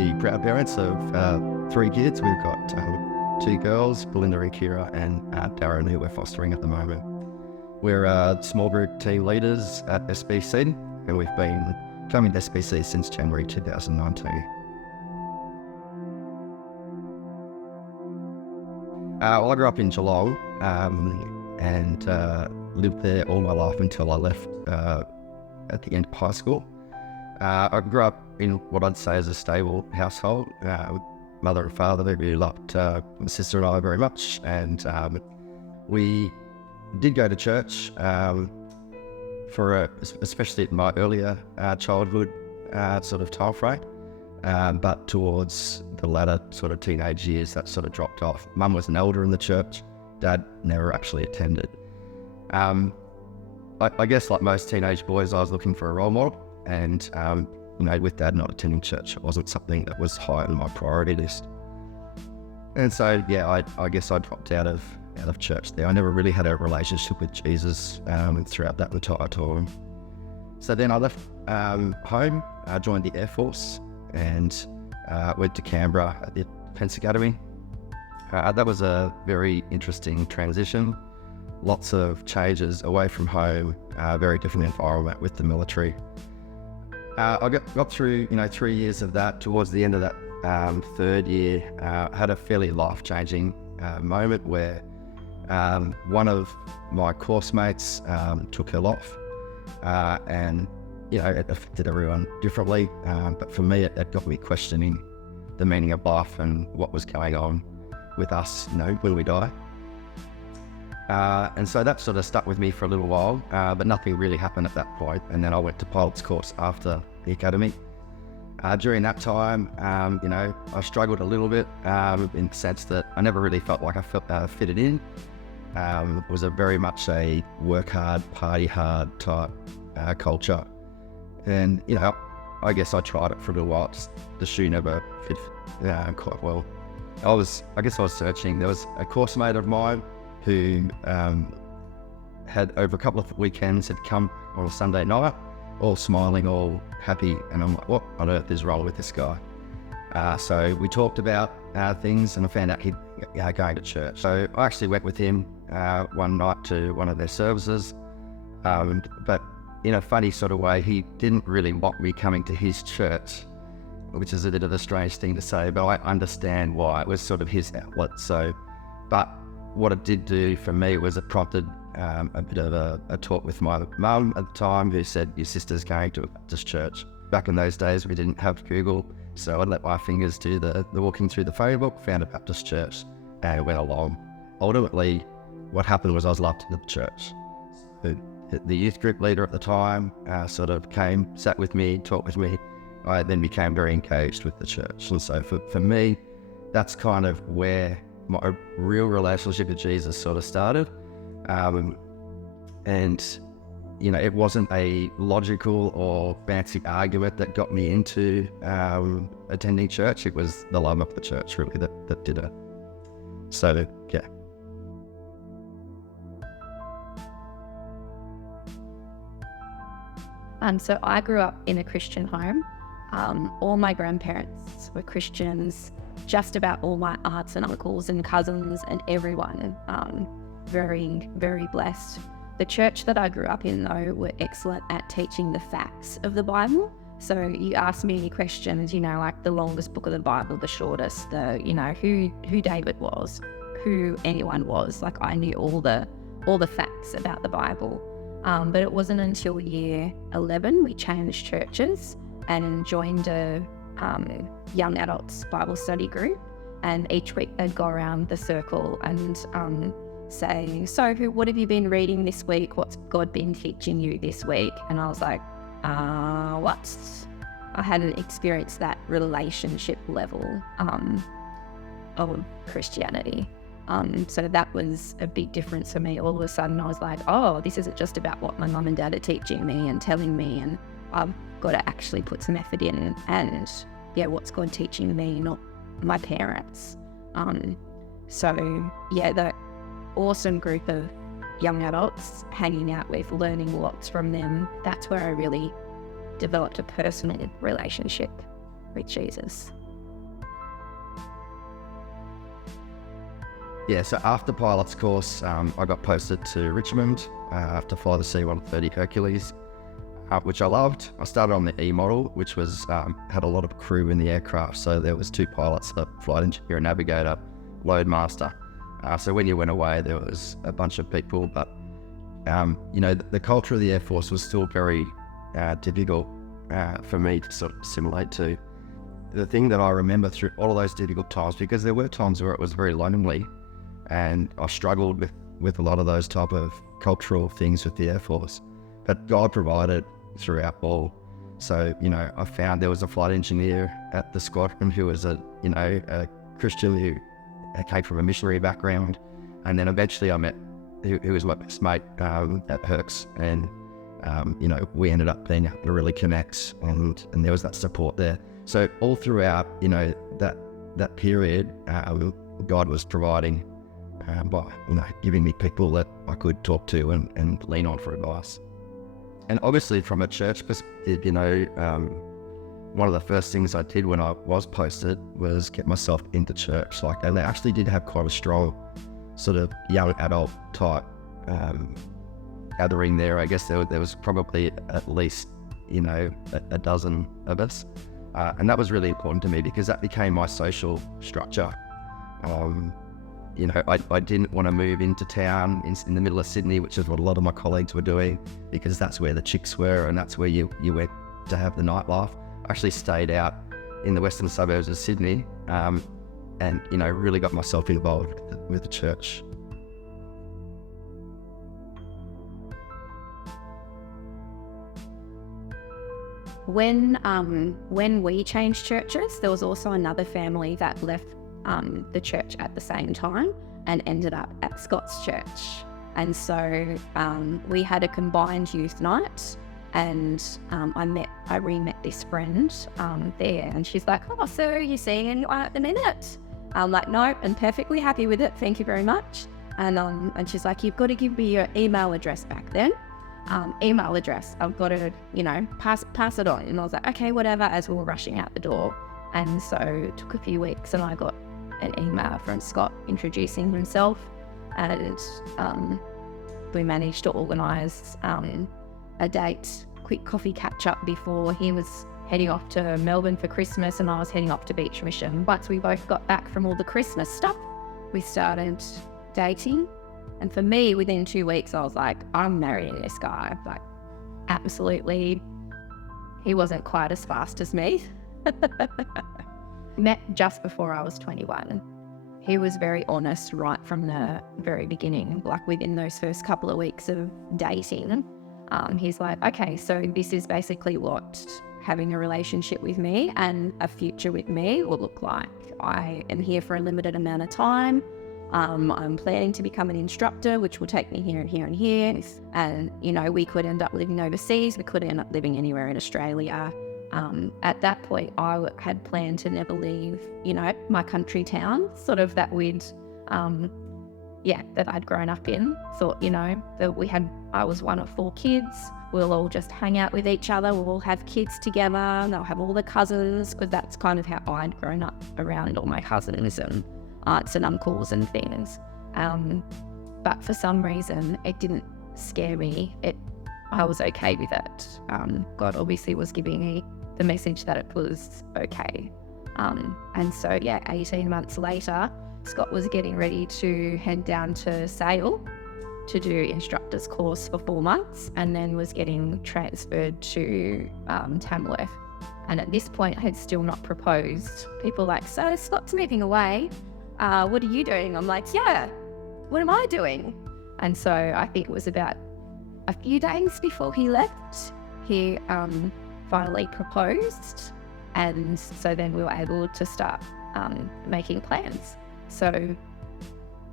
the proud parents of 3 kids. We've got 2 girls, Belinda and Kira, and Darren, who we're fostering at the moment. We're small group team leaders at SBC, and we've been coming to SBC since January 2019. I grew up in Geelong and lived there all my life until I left at the end of high school. I grew up in what I'd say is a stable household. Mother and father, they really loved my sister and I very much, and we did go to church especially in my earlier childhood sort of time frame, but towards the latter sort of teenage years, that sort of dropped off. Mum was an elder in the church. Dad never actually attended. I guess like most teenage boys, I was looking for a role model, and with Dad not attending church, it wasn't something that was high on my priority list. And so, yeah, I guess I dropped out of church there. I never really had a relationship with Jesus throughout that entire time. So then I left home, joined the Air Force, and went to Canberra at the Defence Academy. That was a very interesting transition. Lots of changes away from home, very different environment with the military. I got through 3 years of that. Towards the end of that 3rd year, had a fairly life-changing moment where one of my course mates took her life, and it affected everyone differently, but for me it got me questioning the meaning of life and what was going on with us when we die. And so that sort of stuck with me for a little while, but nothing really happened at that point. And then I went to pilot's course after the academy. During that time, I struggled a little bit in the sense that I never really felt like I fitted in. It was very much a work hard, party hard type culture. And, I guess I tried it for a little while. Just the shoe never fit quite well. I guess I was searching. There was a course mate of mine who had, over a couple of weekends, had come on a Sunday night, all smiling, all happy. And I'm like, what on earth is wrong with this guy? So we talked about things, and I found out he'd going to church. So I actually went with him one night to one of their services. But in a funny sort of way, he didn't really want me coming to his church, which is a bit of a strange thing to say, but I understand why. It was sort of his outlet. But what it did do for me was it prompted a bit of a talk with my mum at the time, who said, your sister's going to a Baptist church. Back in those days, we didn't have Google, so I'd let my fingers do the walking through the phone book, found a Baptist church, and went along. Ultimately, what happened was I was loved in the church. The youth group leader at the time sort of came, sat with me, talked with me. I then became very engaged with the church. And so for me, that's kind of where my real relationship with Jesus sort of started. It wasn't a logical or fancy argument that got me into attending church. It was the love of the church really that did it. So, yeah. So I grew up in a Christian home. All my grandparents were Christians, just about all my aunts and uncles and cousins and everyone. Very, very blessed. The church that I grew up in, though, were excellent at teaching the facts of the Bible. So you ask me any questions, like the longest book of the Bible, the shortest, who David was, who anyone was. Like I knew all the facts about the Bible. But it wasn't until year 11 we changed churches and joined a young adults Bible study group. And each week they'd go around the circle and say, so what have you been reading this week? What's God been teaching you this week? And I was like, what? I hadn't experienced that relationship level of Christianity. So that was a big difference for me. All of a sudden I was like, oh, this isn't just about what my mum and dad are teaching me and telling me, and I've got to actually put some effort in, and what's God teaching me, not my parents. The awesome group of young adults hanging out with, learning lots from them, that's where I really developed a personal relationship with Jesus. Yeah, so after pilot's course, I got posted to Richmond to fly the C-130 Hercules, which I loved. I started on the E model, which was had a lot of crew in the aircraft. So there was 2 pilots, a flight engineer, a navigator, load master. So when you went away, there was a bunch of people, but the culture of the Air Force was still very difficult for me to sort of assimilate to. The thing that I remember through all of those difficult times, because there were times where it was very lonely, and I struggled with a lot of those type of cultural things with the Air Force. But God provided throughout all. So, I found there was a flight engineer at the squadron who was a Christian who came from a missionary background. And then eventually I met who was my best mate at Hercs. And, we ended up being able to really connect, and there was that support there. So all throughout, that period, God was providing by giving me people that I could talk to and lean on for advice. And obviously from a church perspective, one of the first things I did when I was posted was get myself into church. And they actually did have quite a strong sort of young adult type gathering there. I guess there was probably at least a dozen of us, and that was really important to me because that became my social structure. I didn't want to move into town in the middle of Sydney, which is what a lot of my colleagues were doing, because that's where the chicks were and that's where you went to have the nightlife. I actually stayed out in the western suburbs of Sydney, and really got myself involved with the church. When we changed churches, there was also another family that left the church at the same time and ended up at Scott's church. And so we had a combined youth night, and I re-met this friend there, and she's like, "Oh, so are you seeing anyone at the minute?" I'm like, "Nope, I'm perfectly happy with it, thank you very much." And she's like, "You've got to give me your email address back then." Email address, I've got to, pass it on. And I was like, okay, whatever, as we were rushing out the door. And so it took a few weeks, and I got an email from Scott introducing himself, and we managed to organise a date, quick coffee catch up before he was heading off to Melbourne for Christmas and I was heading off to Beach Mission. Once we both got back from all the Christmas stuff, we started dating. And for me, within 2 weeks, I was like, I'm marrying this guy. Like, absolutely. He wasn't quite as fast as me. Met just before I was 21. He was very honest right from the very beginning, like within those first couple of weeks of dating. He's like, okay, so this is basically what having a relationship with me and a future with me will look like. I am here for a limited amount of time. I'm planning to become an instructor, which will take me here and here and here. And, we could end up living overseas. We could end up living anywhere in Australia. At that point, I had planned to never leave, my country town, sort of that that I'd grown up in. Thought, that I was one of 4 kids. We'll all just hang out with each other. We'll all have kids together. And they'll have all the cousins, because that's kind of how I'd grown up around all my cousins and aunts and uncles and things. But for some reason, it didn't scare me. I was okay with it. God obviously was giving me the message that it was okay. And so, 18 months later, Scott was getting ready to head down to Sale to do instructor's course for 4 months, and then was getting transferred to Tamworth. And at this point, I had still not proposed. People were like, so Scott's moving away. What are you doing? I'm like, yeah, what am I doing? And so I think it was about a few days before he left, he finally proposed. And so then we were able to start making plans. So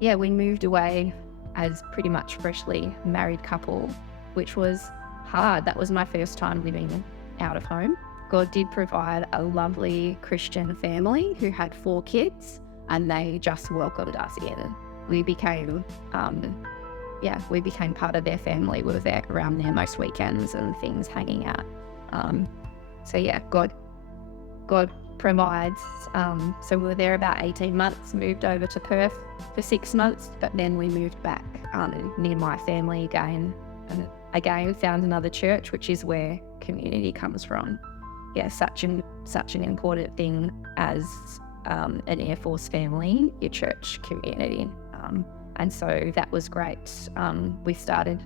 we moved away as pretty much freshly married couple, which was hard. That was my first time living out of home. God did provide a lovely Christian family who had 4 kids, and they just welcomed us in. We became part of their family. We were there around there most weekends and things, hanging out. God provides, so we were there about 18 months, moved over to Perth for 6 months, but then we moved back near my family again, and again found another church, which is where community comes from. Yeah, such an important thing as an Air Force family, your church community. And so that was great. We started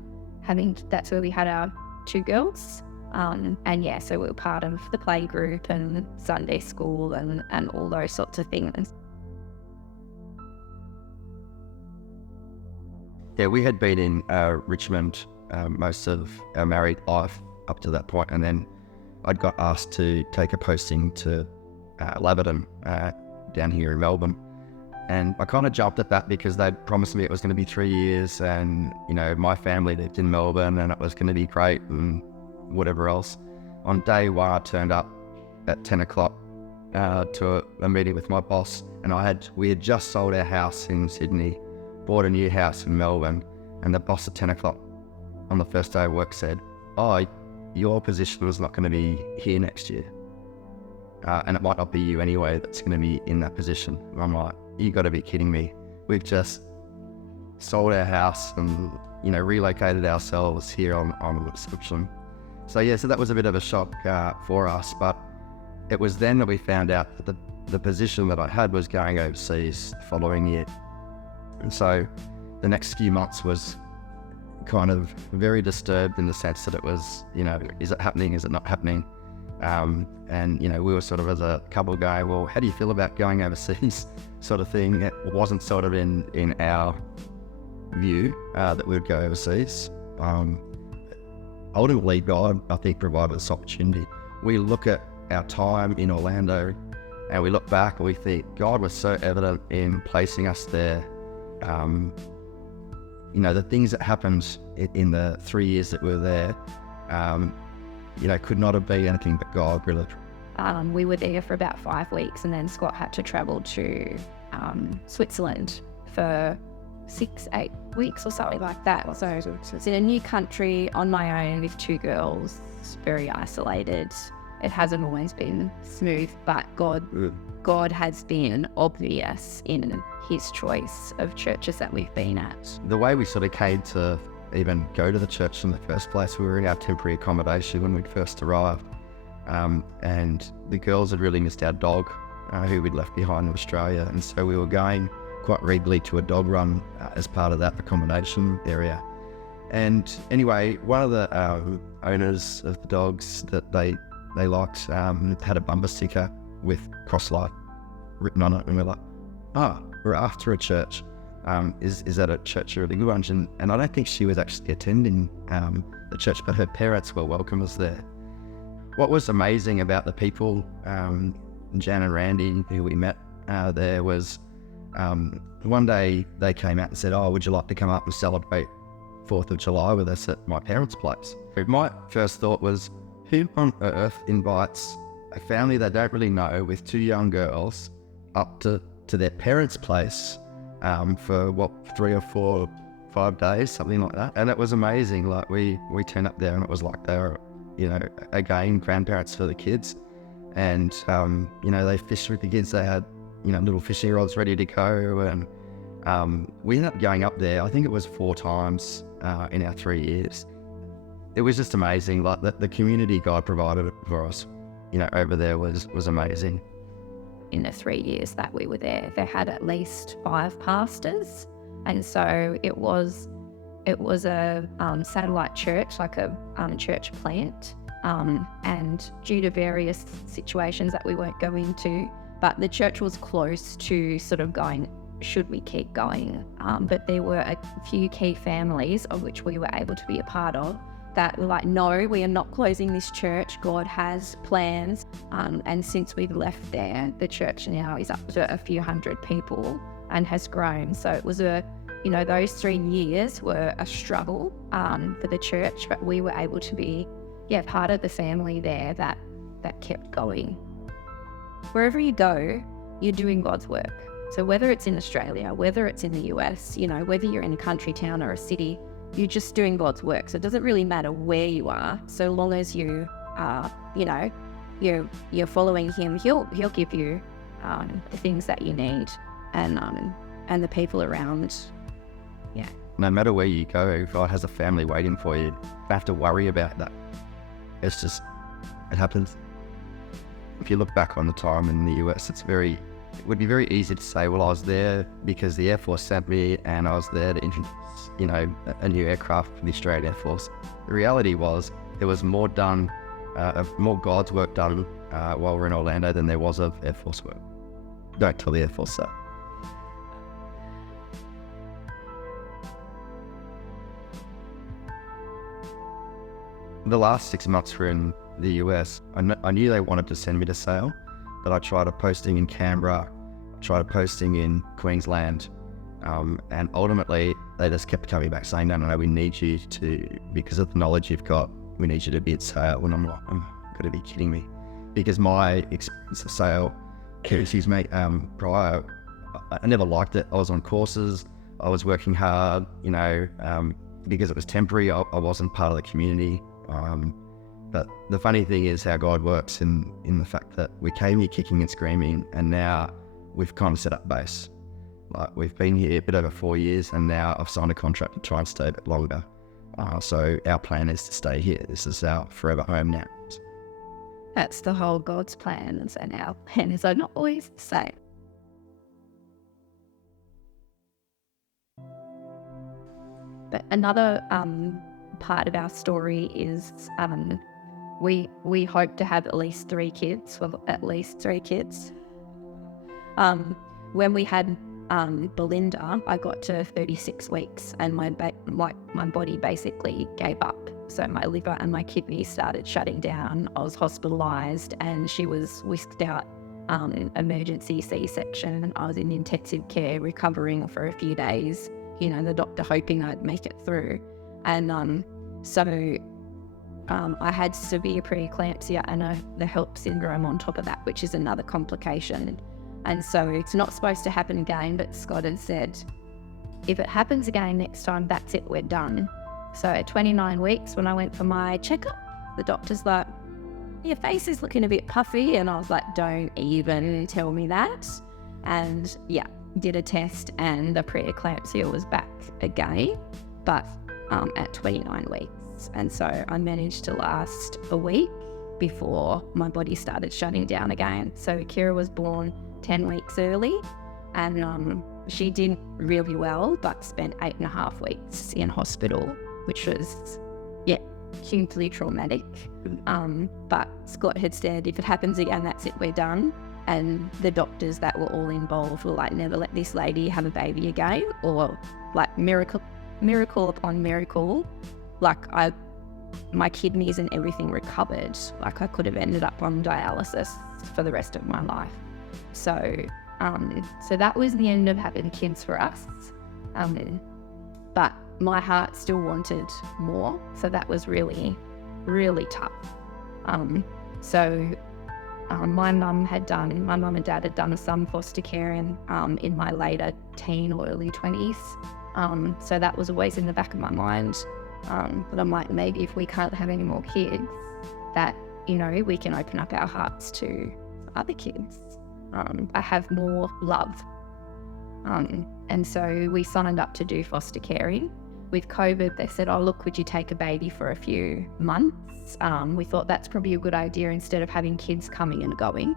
that's where we had our 2 girls. And yeah, so we were part of the play group and Sunday school and all those sorts of things. Yeah, we had been in Richmond most of our married life up to that point, and then I'd got asked to take a posting to Laverton down here in Melbourne. And I kind of jumped at that because they'd promised me it was going to be 3 years, and, you know, my family lived in Melbourne and it was going to be great and whatever else. On day one, I turned up at 10 o'clock to a meeting with my boss, and we had just sold our house in Sydney, bought a new house in Melbourne, and the boss at 10 o'clock on the first day of work said, "Oh, your position was not going to be here next year. And it might not be you anyway that's going to be in that position." And I'm like, "You got to be kidding me. We've just sold our house and, you know, relocated ourselves here on the description." So yeah, so that was a bit of a shock for us, but it was then that we found out that the position that I had was going overseas the following year. And so the next few months was kind of very disturbed in the sense that it was, you know, is it happening, is it not happening? And, you know, we were sort of as a couple going, well, how do you feel about going overseas sort of thing? It wasn't sort of in our view that we would go overseas. Ultimately, God, I think, provided this opportunity. We look at our time in Orlando and we look back and we think God was so evident in placing us there. You know, the things that happened in the 3 years that we were there, you know, could not have been anything but God, really. We were there for about 5 weeks, and then Scott had to travel to Switzerland for 6-8 weeks or something like that. So it's in a new country on my own with 2 girls, very isolated. It hasn't always been smooth, but God has been obvious in his choice of churches that we've been at. The way we sort of came to even go to the church in the first place, we were in our temporary accommodation when we first arrived. And the girls had really missed our dog, who we'd left behind in Australia. And so we were going quite regularly to a dog run as part of that accommodation area. And anyway, one of the owners of the dogs that they liked had a bumper sticker with Crosslight written on it, and we're like, "Oh, we're after a church. Is that a church or a good one?" And I don't think she was actually attending the church, but her parents will welcome us there. What was amazing about the people, Jan and Randy, who we met there, was one day they came out and said, "Oh, would you like to come up and celebrate 4th of July with us at my parents' place?" My first thought was, who on earth invites a family they don't really know with 2 young girls up to their parents' place for 3 or 4 or 5 days, something like that? And it was amazing. Like we turned up there and it was like they were, you know, again, grandparents for the kids. And, you know, they fished with the kids. They had, you know, little fishing rods ready to go. And we ended up going up there, I think it was 4 times in our 3 years. It was just amazing. Like the community God provided for us, you know, over there was amazing. In the 3 years that we were there, they had at least 5 pastors. And so it was a satellite church, like a church plant. And due to various situations that we won't go into, but the church was close to sort of going, should we keep going? But there were a few key families of which we were able to be a part of that were like, no, we are not closing this church. God has plans. And since we've left there, the church now is up to a few hundred people and has grown. So it was those 3 years were a struggle for the church, but we were able to be, part of the family there that kept going. Wherever you go, you're doing God's work. So whether it's in Australia, whether it's in the US, whether you're in a country town or a city, you're just doing God's work. So it doesn't really matter where you are, so long as you are, you're following him, he'll give you the things that you need, and the people around. Yeah. No matter where you go, God has a family waiting for you. You don't have to worry about that. It's just, it happens. If you look back on the time in the US, it would be very easy to say, well, I was there because the Air Force sent me and I was there to introduce, a new aircraft for the Australian Air Force. The reality was there was more God's work done while we're in Orlando than there was of Air Force work. Don't tell the Air Force that. The last 6 months we're in the US, I knew they wanted to send me to Sale, but I tried a posting in Canberra, I tried a posting in Queensland, and ultimately they just kept coming back saying, no, we need you to, because of the knowledge you've got, we need you to be at Sale. And I'm like, oh, you've got to be kidding me. Because my experience of Sale, prior, I never liked it. I was on courses, I was working hard, because it was temporary, I wasn't part of the community. But the funny thing is how God works in the fact that we came here kicking and screaming, and now we've kind of set up base. Like, we've been here a bit over 4 years, and now I've signed a contract to try and stay a bit longer. So our plan is to stay here. This is our forever home now. That's the whole God's plan, and our plans are not always the same. But another part of our story is we hope to have at least 3 kids. When we had Belinda, I got to 36 weeks and my body basically gave up. So my liver and my kidneys started shutting down. I was hospitalised and she was whisked out emergency C-section. I was in intensive care recovering for a few days, the doctor hoping I'd make it through. And so I had severe preeclampsia and the HELLP syndrome on top of that, which is another complication. And so it's not supposed to happen again, but Scott had said, if it happens again next time, that's it, we're done. So at 29 weeks, when I went for my checkup, the doctor's like, your face is looking a bit puffy. And I was like, don't even tell me that. And yeah, did a test and the preeclampsia was back again, but at 29 weeks. And so I managed to last a week before my body started shutting down again. So Kira was born 10 weeks early, and she did really well, but spent 8.5 weeks in hospital, which was, hugely traumatic. But Scott had said, if it happens again, that's it, we're done. And the doctors that were all involved were like, never let this lady have a baby again, or like miracle upon miracle. Like my kidneys and everything recovered. Like I could have ended up on dialysis for the rest of my life. So that was the end of having kids for us. But my heart still wanted more. So that was really, really tough. My mum and dad had done some foster care in my later teen or early 20s. So that was always in the back of my mind. But I'm like, maybe if we can't have any more kids, that, we can open up our hearts to other kids. I have more love. And so we signed up to do foster caring. With COVID, they said, oh, look, would you take a baby for a few months? We thought that's probably a good idea instead of having kids coming and going.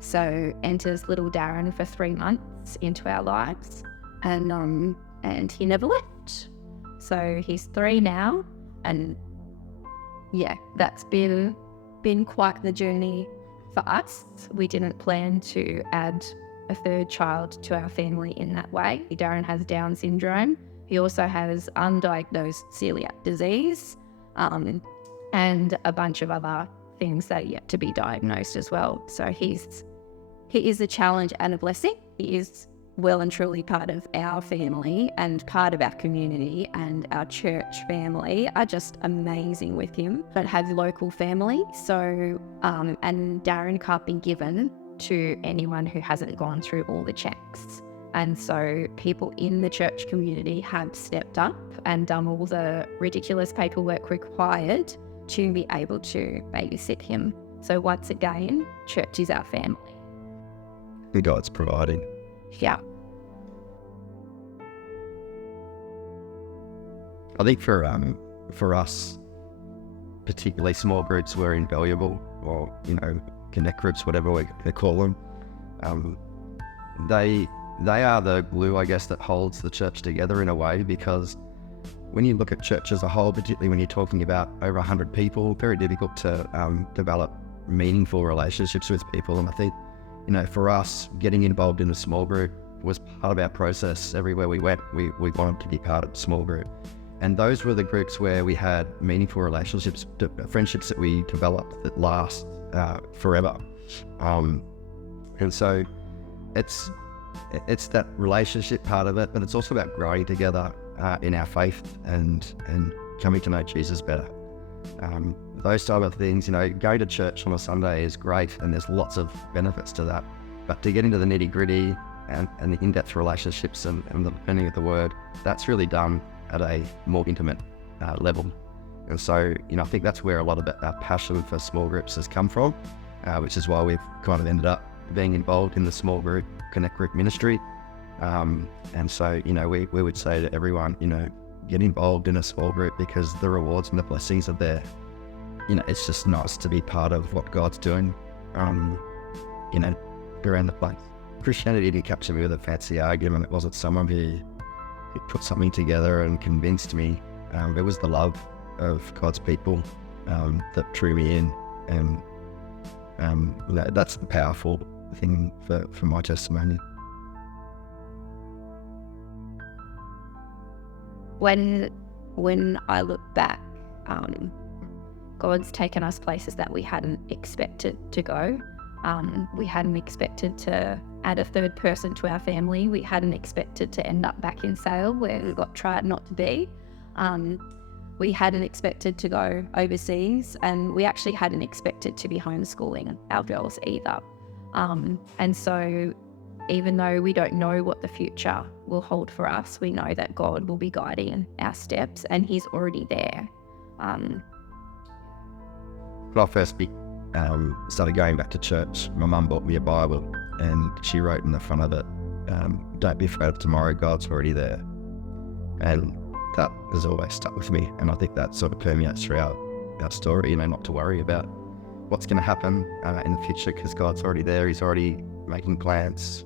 So enters little Darren for 3 months into our lives, and he never left. So he's 3 now, and that's been quite the journey for us. We didn't plan to add a 3rd child to our family in that way. Darren has Down syndrome. He also has undiagnosed celiac disease, and a bunch of other things that are yet to be diagnosed as well. So he is a challenge and a blessing. He is well and truly part of our family and part of our community, and our church family are just amazing with him. Don't have local family, so and Darren can't be given to anyone who hasn't gone through all the checks. And so people in the church community have stepped up and done all the ridiculous paperwork required to be able to babysit him. So once again, church is our family. God's providing. Yeah. I think for us, particularly small groups were invaluable, or connect groups, whatever we call them. They are the glue, I guess, that holds the church together in a way, because when you look at church as a whole, particularly when you're talking about over 100 people, very difficult to develop meaningful relationships with people. And I think, for us, getting involved in a small group was part of our process. Everywhere we went, we wanted to be part of a small group. And those were the groups where we had meaningful relationships, friendships that we developed that last forever. And so it's that relationship part of it, but it's also about growing together in our faith and coming to know Jesus better. Those type of things, going to church on a Sunday is great, and there's lots of benefits to that. But to get into the nitty gritty and the in-depth relationships and the learning of the word, that's really done at a more intimate level. And so, I think that's where a lot of our passion for small groups has come from, which is why we've kind of ended up being involved in the small group, connect group ministry. And so, we would say to everyone, get involved in a small group, because the rewards and the blessings are there. It's just nice to be part of what God's doing, around the place. Christianity didn't capture me with a fancy argument. It wasn't someone who put something together and convinced me. It was the love of God's people that drew me in, and that's the powerful thing for my testimony. When I look back, God's taken us places that we hadn't expected to go. We hadn't expected to add a third person to our family. We hadn't expected to end up back in Sale, where we got tried not to be. We hadn't expected to go overseas, and we actually hadn't expected to be homeschooling our girls either. And so even though we don't know what the future will hold for us, we know that God will be guiding our steps, and He's already there. When I first started going back to church, my mum bought me a Bible, and she wrote in the front of it, "Don't be afraid of tomorrow, God's already there." And that has always stuck with me, and I think that sort of permeates throughout our story, not to worry about what's going to happen in the future, because God's already there. He's already making plans